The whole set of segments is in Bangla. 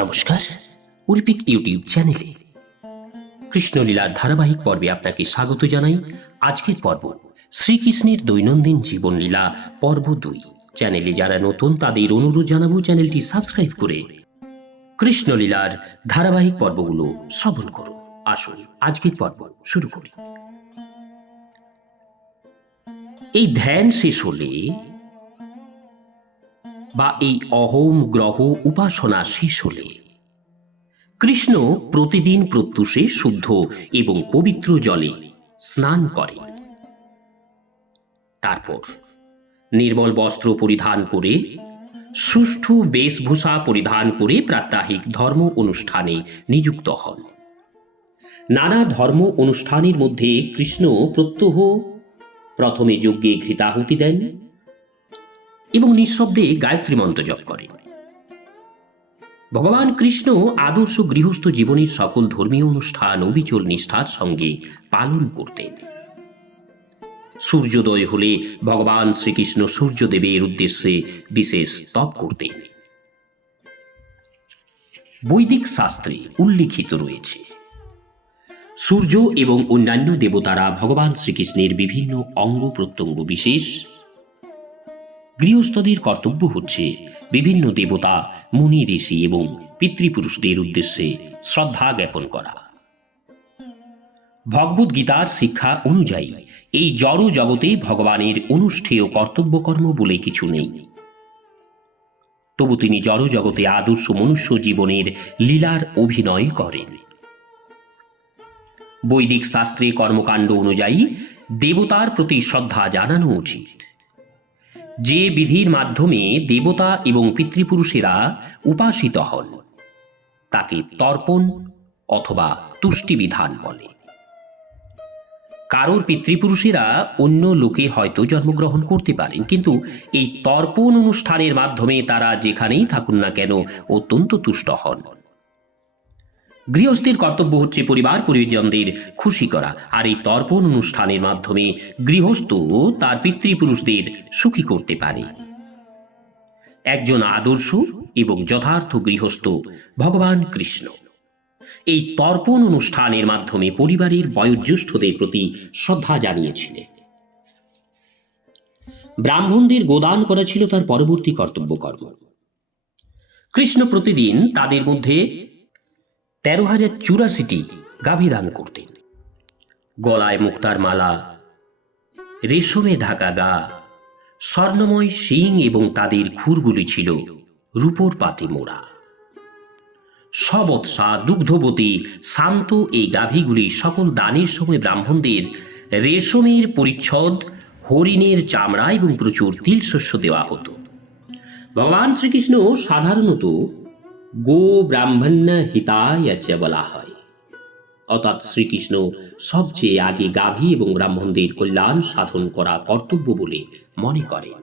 নমস্কার, উর্পিক ইউটিউব চ্যানেলে কৃষ্ণলীলার ধারাবাহিক পর্বে আপনাকে স্বাগত জানাই। আজকের পর্ব শ্রীকৃষ্ণের দৈনন্দিন জীবনলীলা পর্ব 2। চ্যানেলে যারা নতুন তাদের অনুরোধ জানাবো চ্যানেলটি সাবস্ক্রাইব করে কৃষ্ণলীলার ধারাবাহিক পর্বগুলো শ্রবণ করুন। আসুন আজকের পর্ব শুরু করি। এই ধ্যান শেষ হলে বা এই অহোম গ্রহ উপাসনা শেষ হলে কৃষ্ণ প্রতিদিন প্রত্যুষে শুদ্ধ এবং পবিত্র জলে স্নান করেন। তারপর নির্মল বস্ত্র পরিধান করে সুষ্ঠু বেশভূষা পরিধান করে প্রাত্যহিক ধর্ম অনুষ্ঠানে নিযুক্ত হন। নানা ধর্ম অনুষ্ঠানের মধ্যে কৃষ্ণ প্রত্যহ প্রথমে যজ্ঞে ঘৃতাহুতি দেন এবং নিঃশব্দে গায়ত্রী মন্ত্র জপ করেন। ভগবান কৃষ্ণ আদর্শ গৃহস্থ জীবনের সকল ধর্মীয় অনুষ্ঠান অবিচল নিষ্ঠার সঙ্গে পালন করতেন। সূর্যোদয় হলে ভগবান শ্রীকৃষ্ণ সূর্যদেবের উদ্দেশ্যে বিশেষ তপ করতেন। বৈদিক শাস্ত্রে উল্লিখিত রয়েছে সূর্য এবং অন্যান্য দেবতারা ভগবান শ্রীকৃষ্ণের বিভিন্ন অঙ্গ প্রত্যঙ্গ বিশেষ। গৃহস্থদের কর্তব্য হচ্ছে বিভিন্ন দেবতা, মুনি, ঋষি এবং পিতৃপুরুষদের উদ্দেশ্যে শ্রদ্ধা জ্ঞাপন করা। ভগবদ গীতার শিক্ষা অনুযায়ী এই জড় জগতে ভগবানের অনুষ্ঠেয় কর্তব্যকর্ম বলে কিছু নেই। তবু তিনি জড় জগতে আদর্শ মনুষ্য জীবনের লীলার অভিনয় করেন। বৈদিক শাস্ত্রে কর্মকাণ্ড অনুযায়ী দেবতার প্রতি শ্রদ্ধা জানানো উচিত। যে বিধির মাধ্যমে দেবতা এবং পিতৃপুরুষেরা উপাসিত হন তাকে তর্পণ অথবা তুষ্টি বিধান বলে। কারোর পিতৃপুরুষেরা অন্য লোকে হয়তো জন্মগ্রহণ করতে পারেন, কিন্তু এই তর্পণ অনুষ্ঠানের মাধ্যমে তারা যেখানেই থাকুন না কেন অত্যন্ত তুষ্ট হন। গৃহস্থের কর্তব্য হচ্ছে পরিবার পরিজনদের খুশি করা, আর এই তর্পণ অনুষ্ঠানের মাধ্যমে গৃহস্থ তার পিতৃপুরুষদের সুখী করতে পারে। একজন আদর্শ এবং যথার্থ গৃহস্থ ভগবান কৃষ্ণ এই তর্পণ অনুষ্ঠানের মাধ্যমে পরিবারের বয়োজ্যেষ্ঠদের প্রতি শ্রদ্ধা জানিয়েছিলেন। ব্রাহ্মণদের গোদান করা ছিল তার পরবর্তী কর্তব্য কর্ম। কৃষ্ণ প্রতিদিন তাদের মধ্যে 13,084টি গাভী দান করতেন। গলায় মুক্তার মালা, রেশমে ঢাকা গা, স্বর্ণময় শিং এবং তাদের খুরগুলি ছিল রূপোর পাতে মোড়া। সবৎসা, দুগ্ধবতী, শান্ত এই গাভীগুলি সকল দানের সময় ব্রাহ্মণদের রেশমের পরিচ্ছদ, হরিণের চামড়া এবং প্রচুর তিল শস্য দেওয়া হতো। ভগবান শ্রীকৃষ্ণ সাধারণত গো ব্রাহ্মণ্য হিতায় বলা হয়, অর্থাৎ শ্রীকৃষ্ণ সবচেয়ে আগে গাভী এবং ব্রাহ্মণদের কল্যাণ সাধন করা কর্তব্য বলে মনে করেন।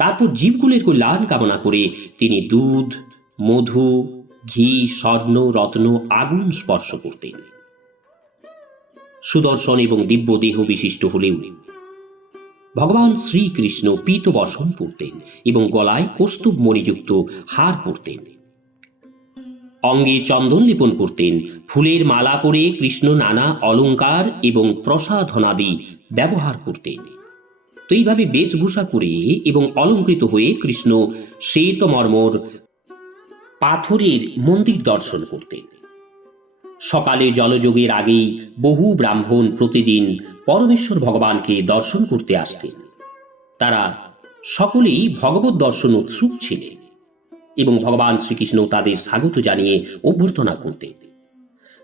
তারপর জীবকুলের কল্যাণ কামনা করে তিনি দুধ, মধু, ঘি, স্বর্ণ, রত্ন, আগুন স্পর্শ করতেন। সুদর্শন এবং দিব্য দেহ বিশিষ্ট হলেও ভগবান শ্রীকৃষ্ণ পীত বসন পরতেন এবং গলায় কৌস্তুভ মণিযুক্ত হার পরতেন। অঙ্গে চন্দন লেপন করতেন। ফুলের মালা পরে কৃষ্ণ নানা অলঙ্কার এবং প্রসাধনাদি ব্যবহার করতেন। তো এইভাবে বেশভূষা করে এবং অলঙ্কৃত হয়ে কৃষ্ণ শ্বেতমর্মর পাথরের মন্দির দর্শন করতেন। সকালে জলযোগের আগেই বহু ব্রাহ্মণ প্রতিদিন পরমেশ্বর ভগবানকে দর্শন করতে আসতেন। তারা সকলেই ভগবত দর্শন উৎসুক ছিলেন এবং ভগবান শ্রীকৃষ্ণ তাদের স্বাগত জানিয়ে অভ্যর্থনা করতেন।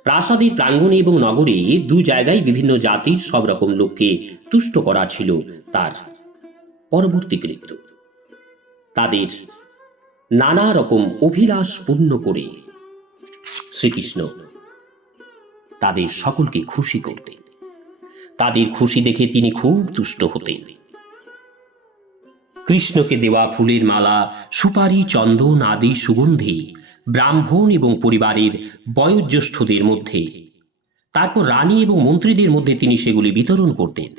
প্রাসাদের প্রাঙ্গণে এবং নগরে দু জায়গায় বিভিন্ন জাতির সব রকম লোককে তুষ্ট করা ছিল তার পরবর্তী কৃত্য। তাদের নানা রকম অভিলাষ পূর্ণ করে শ্রীকৃষ্ণ তাদের সকলকে খুশি করতেন। তাদের খুশি দেখে তিনি খুব তুষ্ট হতেন। কৃষ্ণকে দেওয়া ফুলের মালা, সুপারি, চন্দন আদি সুগন্ধি ব্রাহ্মণ এবং পরিবারের বয়োজ্যেষ্ঠদের মধ্যে, তারপর রানী এবং মন্ত্রীদের মধ্যে তিনি সেগুলি বিতরণ করতেন।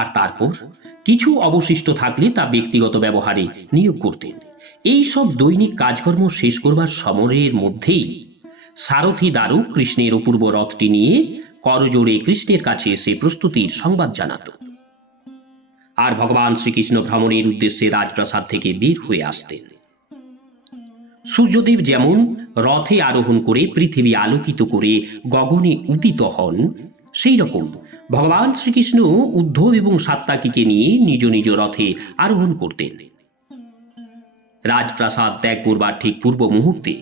আর তারপর কিছু অবশিষ্ট থাকলে তা ব্যক্তিগত ব্যবহারে নিয়োগ করতেন। এই সব দৈনিক কাজকর্ম শেষ করবার সময়ের মধ্যেই সারথি দারু কৃষ্ণের অপূর্ব রথটি নিয়ে করজোড়ে কৃষ্ণের কাছে এসে প্রস্তুতির সংবাদ জানাত। আর ভগবান শ্রীকৃষ্ণ ভ্রমণের উদ্দেশ্যে রাজপ্রাসাদ থেকে বের হয়ে আসতেন। সূর্যদেব যেমন রথে আরোহণ করে পৃথিবী আলোকিত করে গগনে উদিত হন, সেই রকম ভগবান শ্রীকৃষ্ণ উদ্ধব এবং সাত্তাকিকে নিয়ে নিজ নিজ রথে আরোহণ করতেন। রাজপ্রাসাদ ত্যাগ করবার ঠিক পূর্ব মুহূর্তে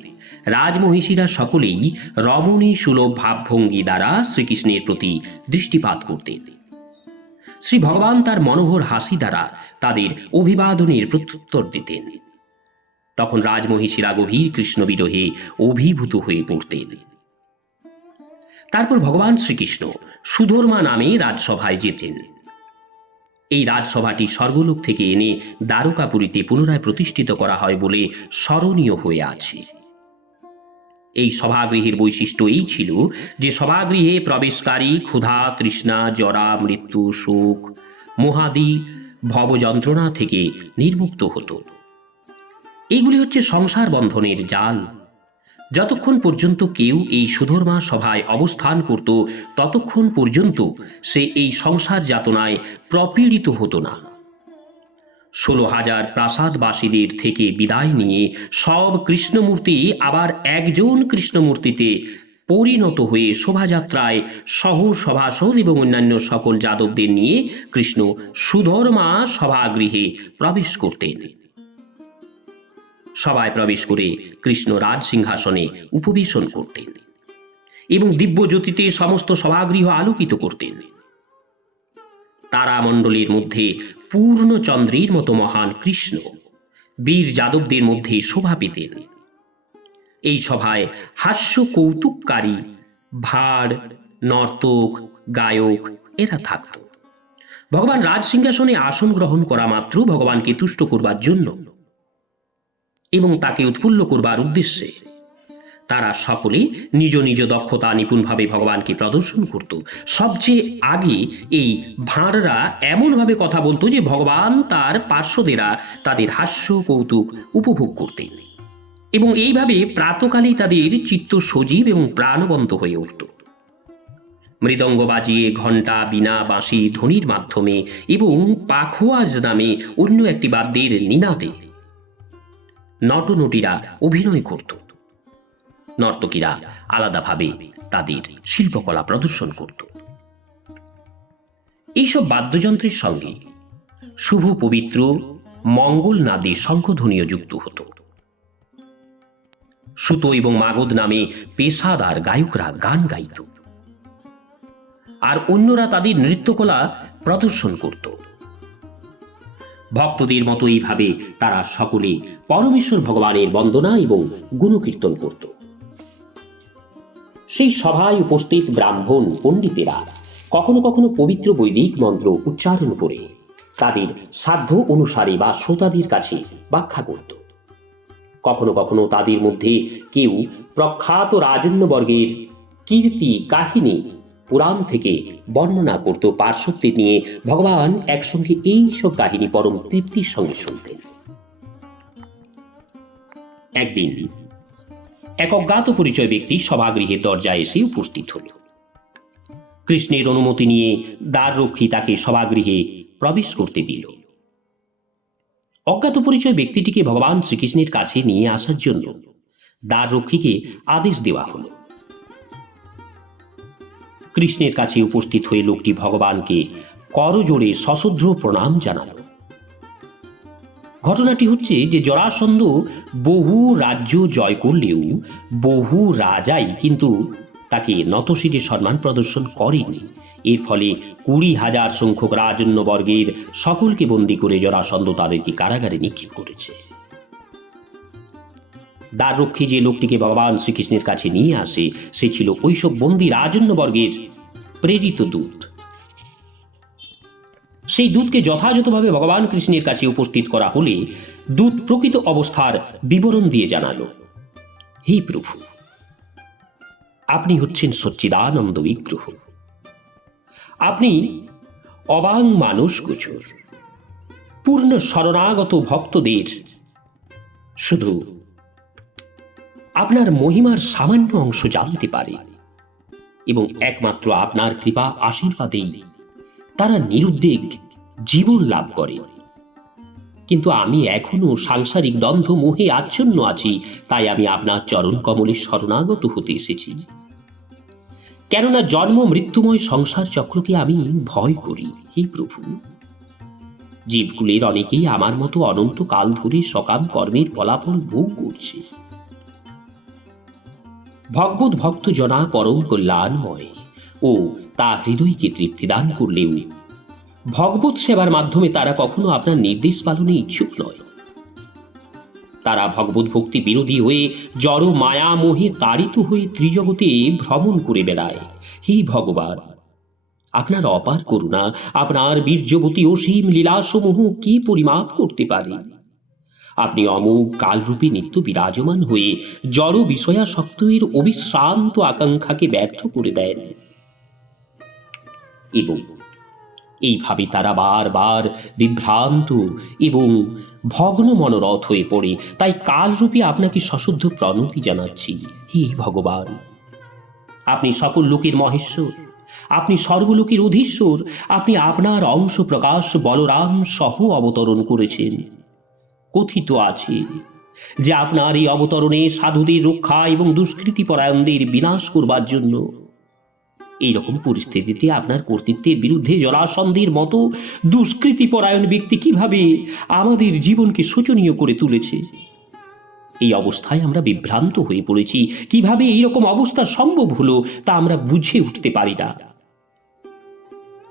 রাজমহিষীরা সকলেই রমণী সুলভ ভাবভঙ্গি দ্বারা শ্রীকৃষ্ণের প্রতি দৃষ্টিপাত করতেন। শ্রী ভগবান তার মনোহর হাসি দ্বারা তাদের অভিবাদনের প্রত্যুত্তর দিতেন। তখন রাজমহিষীরা গভীর কৃষ্ণ বিরহে অভিভূত হয়ে পড়তেন। তারপর ভগবান শ্রীকৃষ্ণ সুধর্মা নামে রাজসভায় যেতেন। এই রাজসভাটি স্বর্গলোক থেকে এনে দ্বারকাপুরীতে পুনরায় প্রতিষ্ঠিত করা হয় বলে স্মরণীয় হয়ে আছে। এই সভাগৃহের বৈশিষ্ট্য এই ছিল যে সভাগৃহে প্রবেশকারী ক্ষুধা, তৃষ্ণা, জরা, মৃত্যু, শোক, মোহাদি ভবযন্ত্রণা থেকে নির্মুক্ত হতো। এইগুলি হচ্ছে সংসার বন্ধনের জাল। যতক্ষণ পর্যন্ত কেউ এই সুধর্মা সভায় অবস্থান করত ততক্ষণ পর্যন্ত সে এই সংসার যাতনায় প্রপীড়িত হতো না। 16,000 প্রাসাদবাসীদের থেকে বিদায় নিয়ে সব কৃষ্ণমূর্তি আবার একজন কৃষ্ণমূর্তিতে পরিণত হয়ে শোভাযাত্রায় শহর সভাসদ এবং অন্যান্য সকল যাদবদের নিয়ে কৃষ্ণ সুধর্মা সভাগৃহে প্রবেশ করতেন। সভায় প্রবেশ করে কৃষ্ণ রাজ সিংহাসনে উপবেশন করতেন এবং দিব্য জ্যোতিতে সমস্ত সভাগৃহ আলোকিত করতেন। তারামণ্ডলীর মধ্যে পূর্ণচন্দ্রের মতো মহান কৃষ্ণ বীর যাদবদের মধ্যে শোভা পেতেন। এই সভায় হাস্য কৌতুককারী ভাঁড়, নর্তক, গায়ক এরা থাকত। ভগবান রাজ সিংহাসনে আসন গ্রহণ করা মাত্র ভগবানকে তুষ্ট করবার জন্য এবং তাকে উৎফুল্ল করবার উদ্দেশ্যে তারা সকলে নিজ নিজ দক্ষতা নিপুণভাবে ভগবানকে প্রদর্শন করত। সবচেয়ে আগে এই ভাঁড়রা এমনভাবে কথা বলতো যে ভগবান তার পার্শ্বদেরা তাদের হাস্য কৌতুক উপভোগ করতেন এবং এইভাবে প্রাতকালে তাদের চিত্ত সজীব এবং প্রাণবন্ত হয়ে উঠত। মৃদঙ্গ বাজিয়ে, ঘণ্টা, বীণা, বাঁশি, ধ্বনির মাধ্যমে এবং পাখোয়াজ নামে অন্য একটি বাদ্যের নিনাদে নটনটীরা অভিনয় করত। নর্তকীরা আলাদাভাবে তাদের শিল্পকলা প্রদর্শন করত। এইসব বাদ্যযন্ত্রের সঙ্গে শুভ পবিত্র মঙ্গল নাদে শঙ্খধ্বনিও যুক্ত হতো। সুতো এবং মাগধ নামে পেশাদার গায়করা গান গাইত আর অন্যরা তাদের নৃত্যকলা প্রদর্শন করত। ভক্তদের মতো এইভাবে তারা সকলে পরমেশ্বর ভগবানের বন্দনা এবং গুণকীর্তন করত। সেই সভায় উপস্থিত ব্রাহ্মণ পণ্ডিতেরা কখনো কখনো পবিত্র বৈদিক মন্ত্র উচ্চারণ করে তাদের সাধ্য অনুসারে বা শ্রোতাদের কাছে ব্যাখ্যা করত। কখনো কখনো তাদের মধ্যে কেউ প্রখ্যাত রাজন্যবর্গের কীর্তি কাহিনী পুরাণ থেকে বর্ণনা করত। পার্শ্বদের নিয়ে ভগবান একসঙ্গে এই সব কাহিনী পরম তৃপ্তির সঙ্গে শুনতেন। একদিন এক অজ্ঞাত পরিচয় ব্যক্তি সভাগৃহের দরজায় এসে উপস্থিত হল। কৃষ্ণের অনুমতি নিয়ে দ্বাররক্ষী তাকে সভাগৃহে প্রবেশ করতে দিল। অজ্ঞাত পরিচয় ব্যক্তিটিকে ভগবান শ্রীকৃষ্ণের কাছে নিয়ে আসার জন্য দ্বাররক্ষীকে আদেশ দেওয়া হল। কৃষ্ণের কাছে উপস্থিত হয়ে লোকটি ভগবানকে করজোড়ে সশ্রদ্ধ প্রণাম জানাল। ঘটনাটি হচ্ছে যে জরাসন্ধ বহু রাজ্য জয় করলেও বহু রাজাই কিন্তু তাকে নতশিরে সম্মান প্রদর্শন করেনি। এর ফলে 20,000 সংখ্যক রাজন্যবর্গের সকলকে বন্দী করে জরাসন্ধ তাদেরকে কারাগারে নিক্ষেপ করেছে। দ্বাররক্ষী যে লোকটিকে ভগবান শ্রীকৃষ্ণের কাছে নিয়ে আসে সে ছিল ওইসব বন্দী রাজন্যবর্গের প্রেরিত দূত। সেই দূতকে যথাযথভাবে ভগবান কৃষ্ণের কাছে উপস্থিত করা হলে দূত প্রকৃত অবস্থার বিবরণ দিয়ে জানালো, হে প্রভু, আপনি হচ্ছেন সচ্চিদানন্দ বিগ্রহ। আপনি অবাং মানুষ গোচর পূর্ণ শরণাগত ভক্তদের শুধু আপনার মহিমার সামান্য অংশ জানতে পারে এবং একমাত্র আপনার কৃপা আশীর্বাদেই তারা নিরুদ্বেগ জীবন লাভ করে। কিন্তু আমি এখনো সাংসারিক দ্বন্দ্ব মোহে আচ্ছন্ন আছি, তাই আমি আপনার চরণ কমলে শরণাগত হতে এসেছি। কেননা জন্ম মৃত্যুময় সংসার চক্রকে আমি ভয় করি। হে প্রভু, জীবকুলের অনেকেই আমার মতো অনন্তকাল ধরে সকাম কর্মের ফলাফল ভোগ করছে। ভগবত ভক্ত জনা পরম কল্যাণময় ও তা হৃদয়কে তৃপ্তি দান করলেও ভগবত সেবার মাধ্যমে তারা কখনো আপনার নির্দেশ পালনে ইচ্ছুক নয়। তারা ভগবত ভক্তি বিরোধী হয়ে জড় মায়া মোহে তাড়িত হয়ে ত্রিজগতে ভ্রমণ করে বেড়ায়। হে ভগবান, আপনার অপার করুণা, আপনার বীর্যবতী অসীম লীলাসমূহ কি পরিমাপ করতে পারে? আপনি অমোঘ কালরূপী নিত্য বিরাজমান হয়ে জড় বিষয়াসক্তের অবিশ্রান্ত আকাঙ্ক্ষাকে ব্যর্থ করে দেন এবং এইভাবে তারা বারবার বিভ্রান্ত এবং ভগ্ন মনোরথ হয়ে পড়ে। তাই কালরূপে আপনাকে সশুদ্ধ প্রণতি জানাচ্ছি। হে ভগবান, আপনি সকল লোকের মহেশ্বর, আপনি সর্বলোকের অধীশ্বর। আপনি আপনার অংশ প্রকাশ বলরাম সহ অবতরণ করেছেন। কথিত আছে যে আপনার এই অবতরণে সাধুদের রক্ষা এবং দুষ্কৃতিপরায়ণদের বিনাশ করবার জন্য। এইরকম পরিস্থিতিতে আপনার কর্তৃত্বের বিরুদ্ধে জরাসন্ধের মতো দুষ্কৃতিপরায়ণ ব্যক্তি কিভাবে আমাদের জীবনকে শোচনীয় করে তুলেছে? এই অবস্থায় আমরা বিভ্রান্ত হয়ে পড়েছি। কিভাবে এইরকম অবস্থা সম্ভব হলো তা আমরা বুঝে উঠতে পারি না।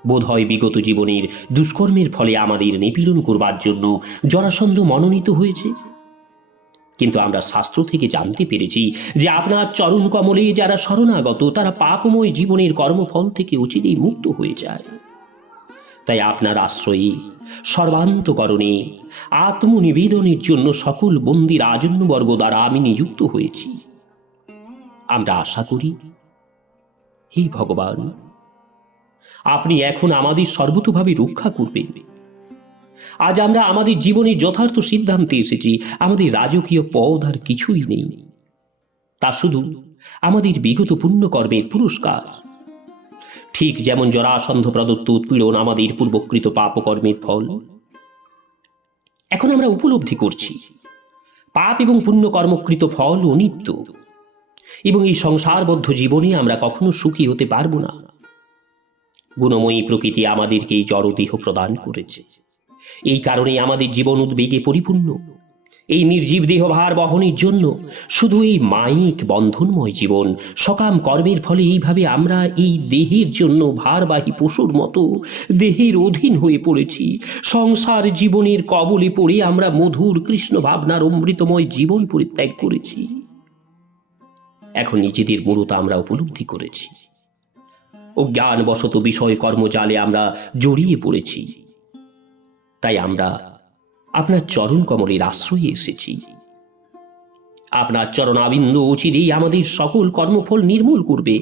বোধহয় বিগত জীবনের দুষ্কর্মের ফলে আমাদের নিপীড়ন করবার জন্য জরাসন্ধ মনোনীত হয়েছে। কিন্তু আমরা শাস্ত্র থেকে জানতে পেরেছি যে আপনার চরণ কমলে যারা শরণাগত তারা পাপময় জীবনের কর্মফল থেকে অচিরেই মুক্ত হয়ে যায়। তাই আপনার আশ্রয়ে সর্বান্তকরণে আত্মনিবেদনের জন্য সকল বন্দী রাজন্যবর্গ দ্বারা আমি নিযুক্ত হয়েছি। আমরা আশা করি, হে ভগবান, আপনি এখন আমাদের সর্বতোভাবে রক্ষা করবেন। আজ আমরা আমাদের জীবনের যথার্থ সিদ্ধান্তে এসেছি। আমাদের রাজকীয় পদ আর কিছুই নেই, তা শুধু আমাদের বিগত পুণ্যকর্মের পুরস্কার। ঠিক যেমন জরাসন্ধ প্রদত্ত উৎপীড়ন আমাদের পূর্বকৃত পাপকর্মের ফল। এখন আমরা উপলব্ধি করছি পাপ এবং পুণ্যকর্মকৃত ফল অনিত্য এবং এই সংসারবদ্ধ জীবনে আমরা কখনো সুখী হতে পারবো না। গুণময়ী প্রকৃতি আমাদেরকে এই জড়দেহ প্রদান করেছে। এই কারণে আমাদের জীবন উদ্বেগে পরিপূর্ণ। এই নির্জীব দেহভার বহনের জন্য শুধু এই মায়িক বন্ধনময় জীবন, সকাম কর্মের ফলে এইভাবে আমরা এই দেহের জন্য ভারবাহী পশুর মতো দেহের অধীন হয়ে পড়েছি। সংসার জীবনের কবলে পড়ে আমরা মধুর কৃষ্ণ ভাবনার অমৃতময় জীবন পরিত্যাগ করেছি। এখন নিজেদের মূলতা আমরা উপলব্ধি করেছি। অজ্ঞানবশত বিষয় কর্মজালে আমরা জড়িয়ে পড়েছি। তাই আমরা আপনার চরণ কমলের আশ্রয়ে এসেছি। আপনার চরণাবিন্দ অচিরেই আমাদের সকল কর্মফল নির্মূল করবে।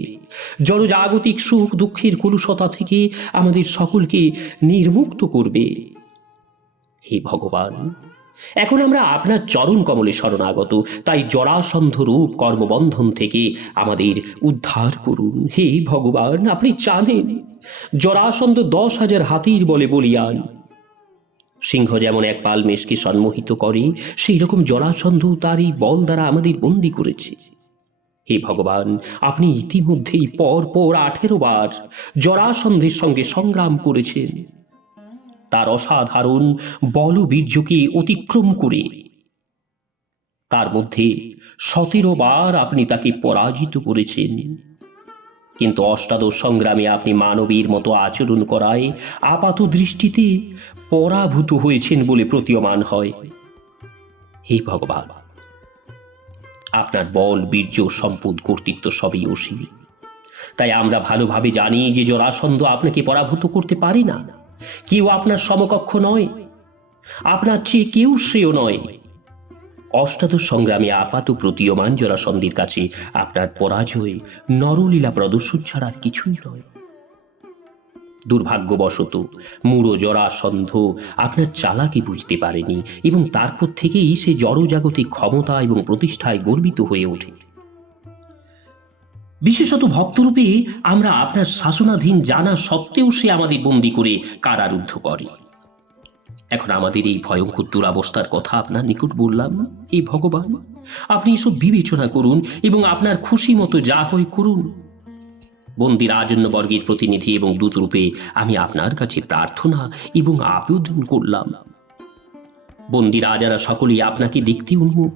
জড়জাগতিক সুখ দুঃখের কলুষতা থেকে আমাদের সকলকে নির্মুক্ত করবে। হে ভগবান, এখন আমরা আপনার চরণ কমলে শরণাগত। তাই জরাসন্ধ রূপ কর্মবন্ধন থেকে আমাদের উদ্ধার করুন। হে ভগবান, আপনি জানেন জরাসন্ধ 10,000 হাতির বলে বলিয়ান। সিংহ যেমন এক পাল মেষকে সম্মোহিত করে, সেই রকম জরাসন্ধ তার এই বল দ্বারা আমাদের বন্দী করেছে। হে ভগবান, আপনি ইতিমধ্যেই পর 18 বার জরাসন্ধের সঙ্গে সংগ্রাম করেছেন। তার অসাধারণ বলবীর্যকে অতিক্রম করে তার মধ্যে 17 বার আপনি তাকে পরাজিত করেছেন। কিন্তু অষ্টাদশ সংগ্রামে আপনি মানবীর মতো আচরণ করায় আপাত দৃষ্টিতে পরাভূত হয়েছেন বলে প্রতীয়মান হয়। হে ভগবান, আপনার বল, বীর্য, সম্পদ, কর্তৃত্ব সবই অসীম। তাই আমরা ভালোভাবে জানি যে জরাসন্ধ আপনাকে পরাভূত করতে পারে না। কেউ আপনার সমকক্ষ নয়, আপনার চেয়ে কেউ শ্রেয় নয়। অষ্টাদশ সংগ্রামে আপাত প্রতীয়মান জরাসন্ধের কাছে আপনার পরাজয় নরলীলা প্রদর্শন ছাড়া আর কিছুই নয়। দুর্ভাগ্যবশত মূঢ় জরাসন্ধ আপনার চালাকি বুঝতে পারেনি এবং তারপর থেকেই সে জড়জাগতিক ক্ষমতা এবং প্রতিষ্ঠায় গর্বিত হয়ে ওঠে। বিশেষত ভক্তরূপে আমরা আপনার শাসনাধীন জানা সত্ত্বেও সে আমাদের বন্দী করে কারারুদ্ধ করে। এখন আমাদের এই ভয়ঙ্কর দুরবস্থার কথা আপনার নিকট বললাম। এই ভগবান, আপনি এসব বিবেচনা করুন এবং আপনার খুশি মতো যা হয় করুন। বন্দী রাজন্যবর্গের প্রতিনিধি এবং দূতরূপে আমি আপনার কাছে প্রার্থনা এবং আবেদন করলাম। বন্দী রাজারা সকলেই আপনাকে দেখতে উন্মুখ,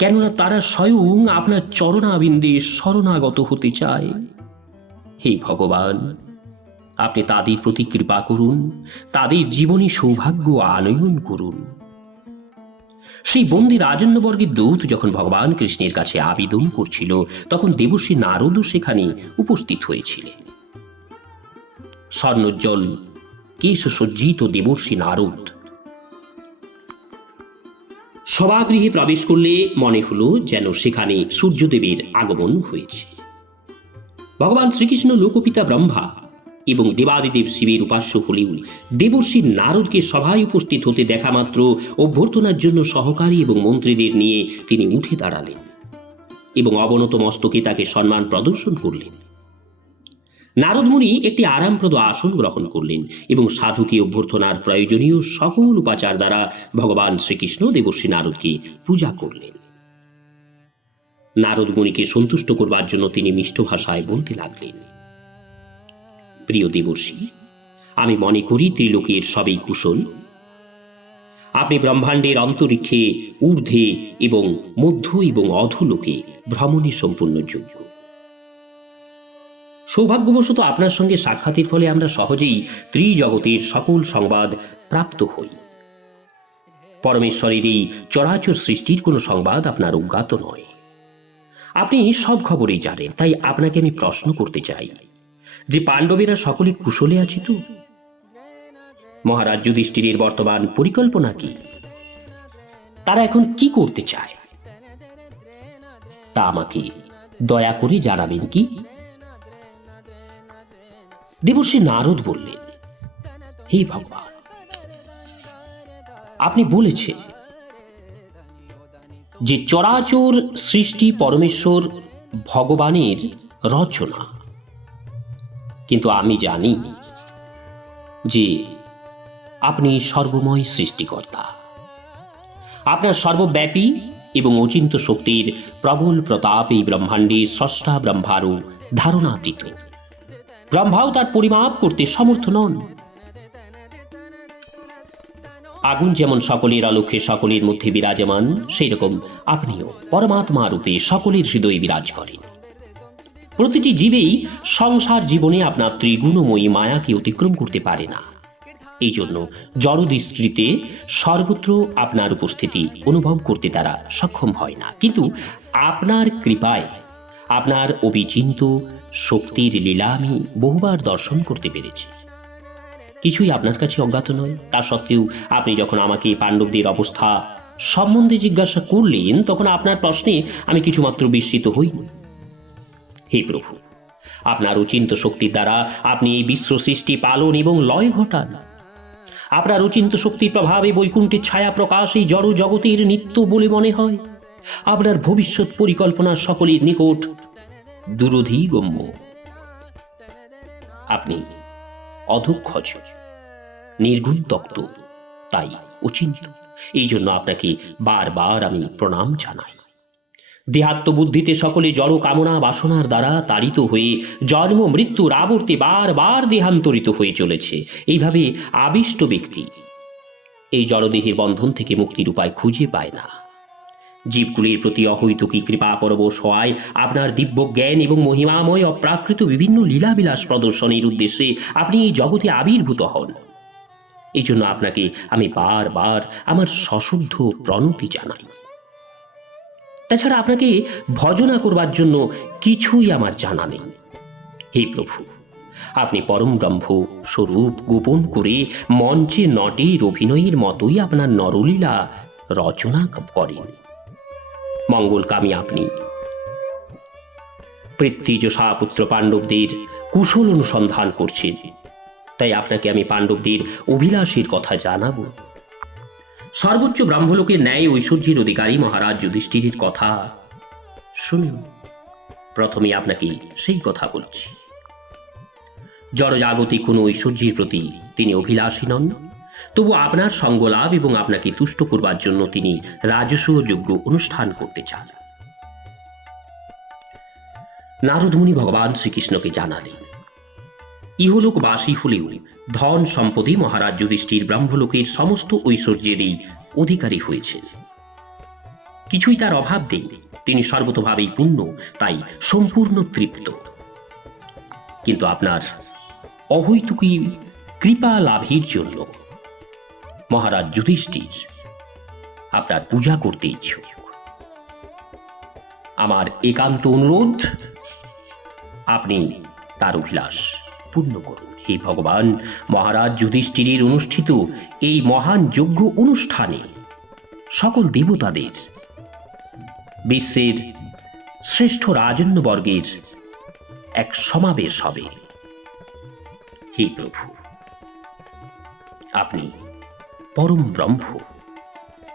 কেননা তারা স্বয়ং আপনার চরণাবিন্দে শরণাগত হতে চায়। হে ভগবান, আপনি তাদের প্রতি কৃপা করুন, তাদের জীবনে সৌভাগ্য আনয়ন করুন। সেই বন্দী রাজন্যবর্গের দূত যখন ভগবান কৃষ্ণের কাছে আবেদন করছিল, তখন দেবর্ষি নারদও সেখানে উপস্থিত হয়েছিলেন। স্বর্ণোজ্জ্বল কেশসজ্জিত দেবর্ষি নারদ সভাগৃহে প্রবেশ করলে মনে হলো যেন সেখানে সূর্যদেবের আগমন হয়েছে। ভগবান শ্রীকৃষ্ণ লোকপিতা ব্রহ্মা এবং দেবাদিদেব শিবের উপাস্য হলেও দেবর্ষি নারদকে সভায় উপস্থিত হতে দেখা মাত্র অভ্যর্থনার জন্য সহকারী এবং মন্ত্রীদের নিয়ে তিনি উঠে দাঁড়ালেন এবং অবনত মস্তকে তাকে সম্মান প্রদর্শন করলেন। নারদমুনি একটি আরামপ্রদ আসন গ্রহণ করলেন এবং সাধুকে অভ্যর্থনার প্রয়োজনীয় সকল উপাচার দ্বারা ভগবান শ্রীকৃষ্ণ দেবর্ষি নারদকে পূজা করলেন। নারদমুনিকে সন্তুষ্ট করবার জন্য তিনি মিষ্ট ভাষায় বলতে লাগলেন, প্রিয় দেবর্ষি, আমি মনে করি ত্রিলোকের সবই কুশল। আপনি ব্রহ্মাণ্ডের অন্তরিক্ষে ঊর্ধ্বে এবং মধ্য এবং অধোলোকে ভ্রমণে সম্পূর্ণ যোগ্য। সৌভাগ্যবশত আপনার সঙ্গে সাক্ষাতের ফলে আমরা সহজেই ত্রিজগতের সকল সংবাদ প্রাপ্ত হই। পরমেশ্বরের এই চরাচর সৃষ্টির কোনো সংবাদ আপনার অজ্ঞাত নয়। আপনি সব খবরই জানেন, তাই আপনাকে আমি প্রশ্ন করতে চাই যে পাণ্ডবেরা সকলে কুশলে আছে তো? মহারাজ যুধিষ্ঠিরের বর্তমান পরিকল্পনা কি? তারা এখন কি করতে চায় তা আমাকে দয়া করে জানাবেন কি? দেবর্ষি নারদ বললেন, হে ভগবান, আপনি বলেছেন যে চরাচর সৃষ্টি পরমেশ্বর ভগবানের রচনা, কিন্তু আমি জানি যে আপনি সর্বময় সৃষ্টিকর্তা। আপনার সর্বব্যাপী এবং অচিন্ত শক্তির প্রবল প্রতাপ এই ব্রহ্মাণ্ডে স্রষ্টা ব্রহ্মারও ধারণাতীত। ব্রহ্মাও তার পরিমাপ করতে সমর্থ নন। আগুন যেমন সকলের আলোকে সকলের মধ্যে বিরাজমান, সেই রকম আপনিও পরমাত্মা রূপে সকলের হৃদয়ে বিরাজ করেন। প্রতিটি জীবেই সংসার জীবনে আপনার ত্রিগুণময়ী মায়াকে অতিক্রম করতে পারে না। এই জন্য জড়দৃষ্টিতে সর্বত্র আপনার উপস্থিতি অনুভব করতে তারা সক্ষম হয় না, কিন্তু আপনার কৃপায় আপনার অবিচিন্ত শক্তির লীলা আমি বহুবার দর্শন করতে পেরেছি। কিছুই আপনার কাছে অজ্ঞাত নয়। তা সত্ত্বেও আপনি যখন আমাকে পাণ্ডবদের অবস্থা সম্বন্ধে জিজ্ঞাসা করলেন, তখন আপনার প্রশ্নে আমি কিছুমাত্র বিস্মিত হইনি। হে প্রভু, আপনার অচিন্ত শক্তির দ্বারা আপনি এই বিশ্ব সৃষ্টি পালন এবং লয় ঘটান। আপনার অচিন্ত শক্তির প্রভাবে বৈকুণ্ঠের ছায়া প্রকাশ এই জড় জগতের নিত্য বলে মনে হয়। আপনার ভবিষ্যৎ পরিকল্পনা সকলের নিকট দূরধিগম্য। আপনি অধক্ষজ, নির্গুণ তত্ত্ব, তাই অচিন্ত। এই জন্য আপনাকে বারবার আমি প্রণাম জানাই। দেহাত্মবুদ্ধিতে সকলে জড় কামনা বাসনার দ্বারা তাড়িত হয়ে জন্ম মৃত্যুর আবর্তে বারবার দেহান্তরিত হয়ে চলেছে। এইভাবে আবিষ্ট ব্যক্তি এই জড়দেহের বন্ধন থেকে মুক্তির উপায় খুঁজে পায় না। জীবগুলির প্রতি অহৈতুকী কৃপা পরবশ হওয়ায় আপনার দিব্য জ্ঞান এবং মহিমাময় অপ্রাকৃত বিভিন্ন লীলাবিলাস প্রদর্শনের উদ্দেশ্যে আপনি এই জগতে আবির্ভূত হন। এই জন্য আপনাকে আমি বারবার আমার সশুদ্ধ প্রণতি জানাই। তাছাড়া আপনাকে ভজনা করবার জন্য কিছুই আমার জানা নেই। হে প্রভু, আপনি পরম ব্রহ্ম স্বরূপ গোপন করে মঞ্চে নটের অভিনয়ের মতোই আপনার নরলীলা রচনা করেন। মঙ্গলকামী আপনি পৃথ্বীযশা পুত্র পাণ্ডবদের কুশল অনুসন্ধান করছেন। তাই আপনাকে আমি পাণ্ডবদের অভিলাষের কথা জানাবো। সর্বোচ্চ ব্রাহ্মলোকের ন্যায় ঐশ্বর্যের অধিকারী মহারাজ যুধিষ্ঠিরের কথা শুনুন। প্রথমে আপনাকে সেই কথা বলছি। জড়জাগতিক কোনো ঐশ্বর্যের প্রতি তিনি অভিলাষী নন, তবু আপনার সঙ্গলাভ এবং আপনাকে তুষ্ট করবার জন্য তিনি রাজসূয় যজ্ঞ অনুষ্ঠান করতে চান। নারদ মুনি ভগবান শ্রীকৃষ্ণকে জানালেন, ইহলোকবাসী হলেও ধন সম্পদে মহারাজ যুধিষ্ঠির ব্রহ্মলোকের সমস্ত ঐশ্বর্যেরই অধিকারী হয়েছেন। কিছুই তার অভাব নেই, তিনি সর্বতোভাবেই পূর্ণ, তাই সম্পূর্ণ তৃপ্ত। কিন্তু আপনার অহৈতুকী কৃপা লাভের জন্য মহারাজ যুধিষ্ঠির আপনার পূজা করতে ইচ্ছুক। আমার একান্ত অনুরোধ, আপনি তার অভিলাষ পূর্ণ করুন। হে ভগবান, মহারাজ যুধিষ্ঠিরের অনুষ্ঠিত এই মহান যজ্ঞ অনুষ্ঠানে সকল দেবতাদের, বিশ্বের শ্রেষ্ঠ রাজন্যবর্গের এক সমাবেশ হবে। হে প্রভু, আপনি পরম ব্রহ্ম,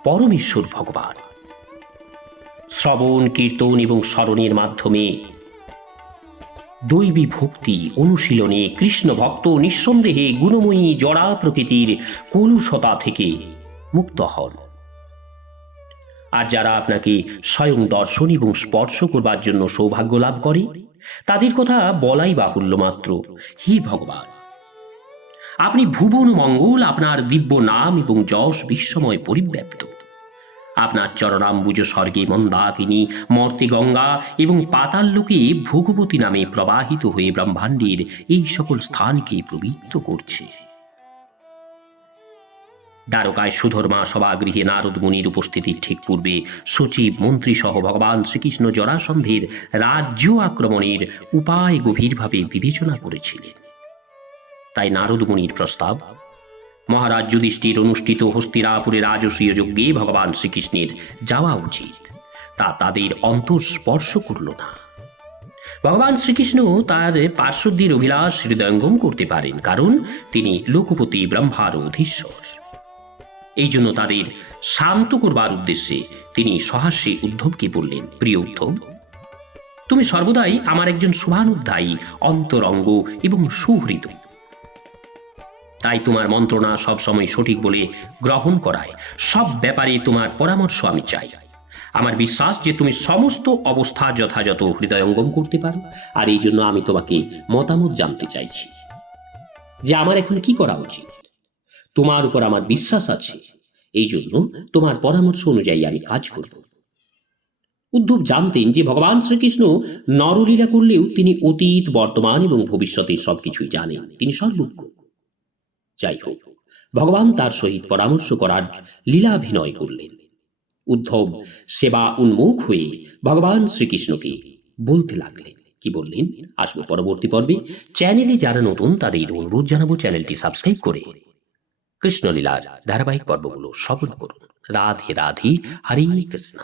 পরমেশ্বর ভগবান। শ্রবণ, কীর্তন এবং স্মরণের মাধ্যমে দৈবী ভক্তি অনুশীলনে কৃষ্ণ ভক্ত নিঃসন্দেহে গুণময়ী জড়া প্রকৃতির কলুষতা থেকে মুক্ত হন। আর যারা আপনাকে স্বয়ং দর্শন এবং স্পর্শ করবার জন্য সৌভাগ্য লাভ করে, তাদের কথা বলাই বাহুল্য মাত্র। হে ভগবান, আপনি ভুবন মঙ্গল, আপনার দিব্য নাম এবং যশ বিশ্বময় পরিব্যাপ্ত। আপনার চরণাম্বুজ স্বর্গে মন্দাকিনী, মর্তে গঙ্গা এবং পাতাল লোকে ভগবতী নামে প্রবাহিত হয়ে ব্রহ্মাণ্ডের এই সকল স্থানকে পবিত্র করছে। দ্বারকায় সুধর্মা সভাগৃহে নারদ মুনির উপস্থিতির ঠিক পূর্বে সচিব, মন্ত্রী সহ ভগবান শ্রীকৃষ্ণ জরাসন্ধের রাজ্য আক্রমণের উপায় গভীরভাবে বিবেচনা করেছিলেন। তাই নারদ মুনির প্রস্তাব, মহারাজ যুধিষ্ঠির অনুষ্ঠিত হস্তিনাপুরে রাজসূয় যজ্ঞে ভগবান শ্রীকৃষ্ণের যাওয়া উচিত, তা তাদের অন্তর স্পর্শ করল না। ভগবান শ্রীকৃষ্ণ তার পার্শ্বদের অভিলাষ হৃদয়ঙ্গম করতে পারেন, কারণ তিনি লোকপতি ব্রহ্মার অধীশ্বর। এই জন্য তাদের শান্ত করবার উদ্দেশ্যে তিনি সহাস্যে উদ্ধবকে বললেন, প্রিয় উদ্ধব, তুমি সর্বদাই আমার একজন শুভানুধ্যায়ী, অন্তরঙ্গ এবং সুহৃদয়। তাই তোমার মন্ত্রণা সবসময় সঠিক বলে গ্রহণ করায় সব ব্যাপারে তোমার পরামর্শ আমি চাই। আমার বিশ্বাস যে তুমি সমস্ত অবস্থা যথাযথ হৃদয়ঙ্গম করতে পারো, আর এই জন্য আমি তোমাকে মতামত জানতে চাইছি যে আমার এখন কি করা উচিত। তোমার উপর আমার বিশ্বাস আছে, এই জন্য তোমার পরামর্শ অনুযায়ী আমি কাজ করব। উদ্ধব জানতেন যে ভগবান শ্রীকৃষ্ণ নরলীলা করলেও তিনি অতীত, বর্তমান এবং ভবিষ্যতের সবকিছুই জানেন, তিনি সর্বজ্ঞ। যাই হোক, ভগবান তার সহিত পরামর্শ করার লীলাভিনয় করলেন। উদ্ধব সেবা উন্মুখ হয়ে ভগবান শ্রীকৃষ্ণকে বলতে লাগলেন। কি বললেন আসবো পরবর্তী পর্বে। চ্যানেলে যারা নতুন তাদের অনুরোধ জানাবো চ্যানেলটি সাবস্ক্রাইব করে কৃষ্ণলীলার ধারাবাহিক পর্বগুলো শ্রবণ করুন। রাধে রাধে, হরে কৃষ্ণ।